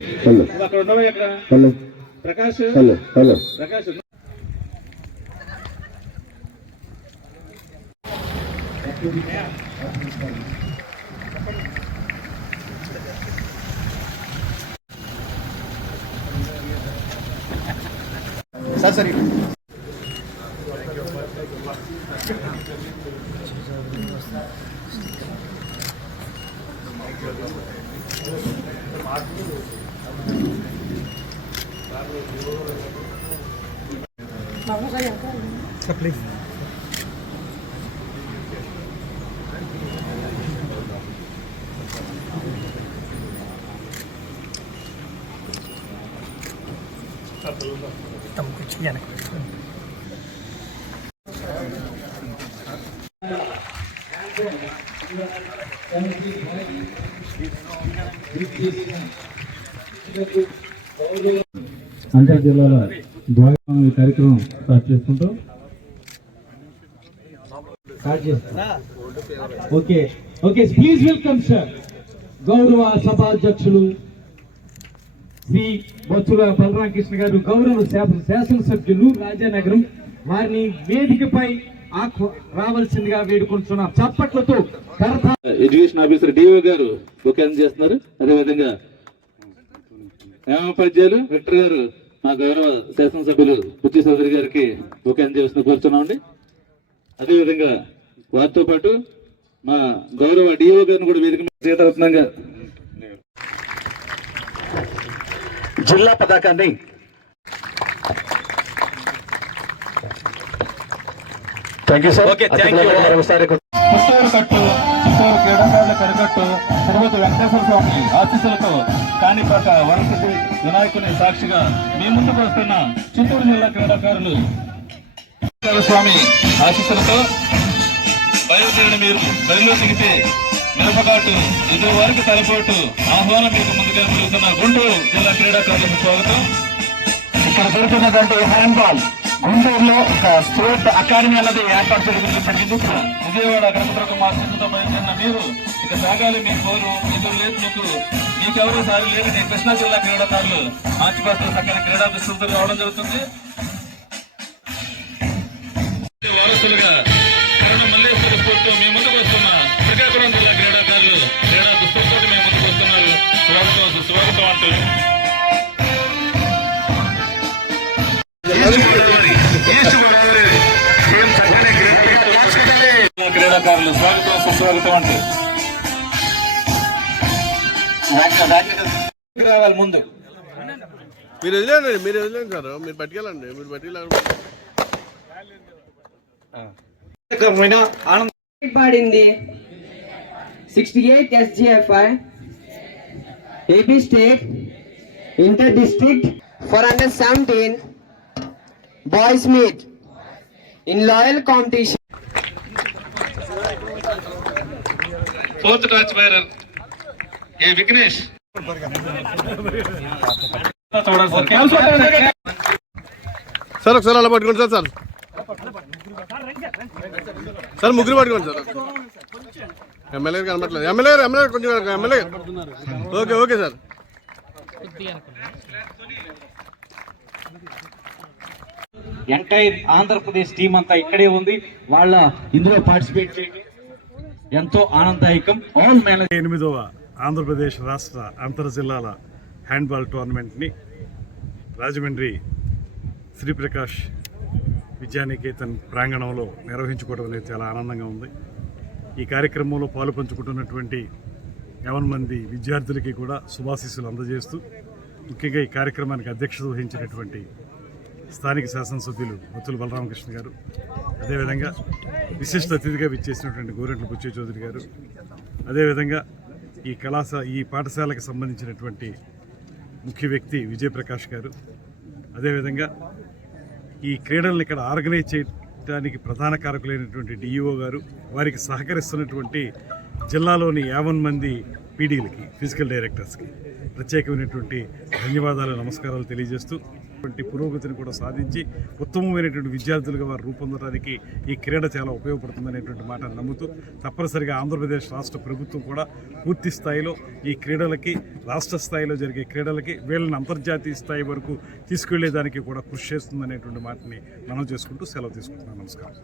Hello. అక్కడ ఉన్నావా ఎక్కడ hello. Prakash hello. Hello. Prakash sir sir Bagus aja kan? Kepling. Hitam kucingnya nih. Thank you. అంజల్ జిల్లాలో భాగస్వామి కార్యక్రమం స్టార్ట్ చేసుకుంటాం. స్టార్ట్ చేస్తాం. Okay. Okay please welcome sir గౌరవ సభాధ్యక్షులు శ్రీ బొత్సుల బలరామకృష్ణ గారు గౌరవ శాసనసభ్యులు రాజానగరం. వారిని వేదికపై రావాల్సిందిగా వేడుకుంటున్నాం. చప్పట్లతో education officer DO garu okay చేస్తున్నారు. అదేవిధంగా ఉపాధ్యాయులు విక్టర్ గారు మా గౌరవ శాసనసభ్యులు బుచ్చి చౌదరి గారికి బుక్ అందజేస్తున్న కూర్చున్నామండి. అదేవిధంగా వారితో పాటు మా గౌరవ డిఓ గారిని కూడా వేదిక మీద చేతవుతున్నాగా జిల్లా పతాకాన్ని థ్యాంక్ యూ సార్ మరొకసారి పుత్తూరు కట్టు చిత్తూరు క్రీడాకారుల కడకట్టు తిరుపతి వెంకటేశ్వర స్వామి ఆశీస్సులతో కాణిపాక వరసిద్ధి వినాయకుని సాక్షిగా మీ ముందుకు వస్తున్న చిత్తూరు జిల్లా క్రీడాకారులు. స్వామి ఆశీస్సులతో బయలుదేరిన మీరు బయలు దిగితే మిరపకాటు ఇదో వరకు తలపోటు ఆహ్వానం మీకు ముందుగా పెరుగుతున్న గుంటూరు జిల్లా క్రీడాకారులకు స్వాగతం. ఇక్కడ జరుగుతున్నటువంటి హ్యాండ్బాల్ గుంటూరులో ఒక స్పోర్ట్ అకాడమీ అన్నది ఏర్పాటు చేయడం జరిగింది. విజయవాడ గణపతి మాస్టర్తో బయలుదేరిన మీరు ఇక సాగాలి మీ కోరు ఎదురు లేదు మీకు మీకెవరూ సారి లేదు నేను కృష్ణా జిల్లా క్రీడాకారులు. ఆచిపాత్ర చక్కని క్రీడా దుస్తులతో రావడం జరుగుతుంది. వారసులుగా కరణ మల్లేశ్వర స్ఫూర్తితో మీ ముందుకు వస్తున్న శ్రీకాకుళం జిల్లా క్రీడాకారులు క్రీడా దుస్తులతో మీ ముందుకు వస్తున్నారు. స్వాగతం స్వాగతం అంటూ. క్రీడాకారులు స్వాగతం సుస్వాగతం అంటూ. రావాలి ముందు. మీరు వదిలేండి మీరు వదిలేండి సార్. మీరు పట్టుకెళ్ళండి మీరు పట్టుకెళ్ళండి పాడింది. Sixty eight SGFI AP state inter district for under seventeen boys meet in loyal competition fourth torch bearer a Vignesh? Sir ఒకసారి అలా పట్టుకోండి సార్ సార్. సార్ ముగ్గురు పట్టుకోండి సార్. ఎమ్మెల్యే కనబట్లేదు ఎమ్మెల్యే గారు ఎమ్మెల్యే కొంచెం ఎమ్మెల్యే గారు. Okay okay sir. Entire Andhra Pradesh team అంతా ఇక్కడే ఉంది. వాళ్ళ ఇందులో పార్టిసిపేట్ చేయడం. ఎంతో ఆనందదాయకం. ఆల్ మేనేజ్ ఎనిమిదవ ఆంధ్రప్రదేశ్ రాష్ట్ర అంతర్ జిల్లాల హ్యాండ్బాల్ టోర్నమెంట్ని రాజమండ్రి శ్రీప్రకాష్ విద్యానికేతన్ ప్రాంగణంలో నిర్వహించుకోవడం అనేది చాలా ఆనందంగా ఉంది. ఈ కార్యక్రమంలో పాలు పంచుకుంటున్నటువంటి యావన్ మంది విద్యార్థులకి కూడా శుభాశీస్సులు అందజేస్తూ ముఖ్యంగా ఈ కార్యక్రమానికి అధ్యక్షత వహించినటువంటి స్థానిక శాసనసభ్యులు బొత్తుల బలరామకృష్ణ గారు అదేవిధంగా విశిష్ట అతిథిగా విచ్చేసినటువంటి గోరెంట్ల బుచ్చే చౌదరి గారు అదేవిధంగా ఈ కళాశాల ఈ పాఠశాలకు సంబంధించినటువంటి ముఖ్య వ్యక్తి విజయప్రకాష్ గారు. అదేవిధంగా ఈ క్రీడలను ఇక్కడ ఆర్గనైజ్ చేయడానికి ప్రధాన కారకులైనటువంటి డిఈఓ గారు వారికి సహకరిస్తున్నటువంటి జిల్లాలోని యావన్ మంది పీడీలకి ఫిజికల్ డైరెక్టర్స్కి ప్రత్యేకమైనటువంటి ధన్యవాదాలు నమస్కారాలు తెలియజేస్తూ పురోగతిని కూడా సాధించి ఉత్తమమైనటువంటి విద్యార్థులుగా వారు రూపొందడానికి ఈ క్రీడ చాలా ఉపయోగపడుతుందనేటువంటి మాటను నమ్ముతూ తప్పనిసరిగా ఆంధ్రప్రదేశ్ రాష్ట్ర ప్రభుత్వం కూడా పూర్తి స్థాయిలో ఈ క్రీడలకి రాష్ట్ర స్థాయిలో జరిగే క్రీడలకి వీళ్ళని అంతర్జాతీయ స్థాయి వరకు తీసుకెళ్ళేదానికి కూడా కృషి చేస్తుందనేటువంటి మాటని మనం చేసుకుంటూ సెలవు తీసుకుంటున్నాను. నమస్కారం.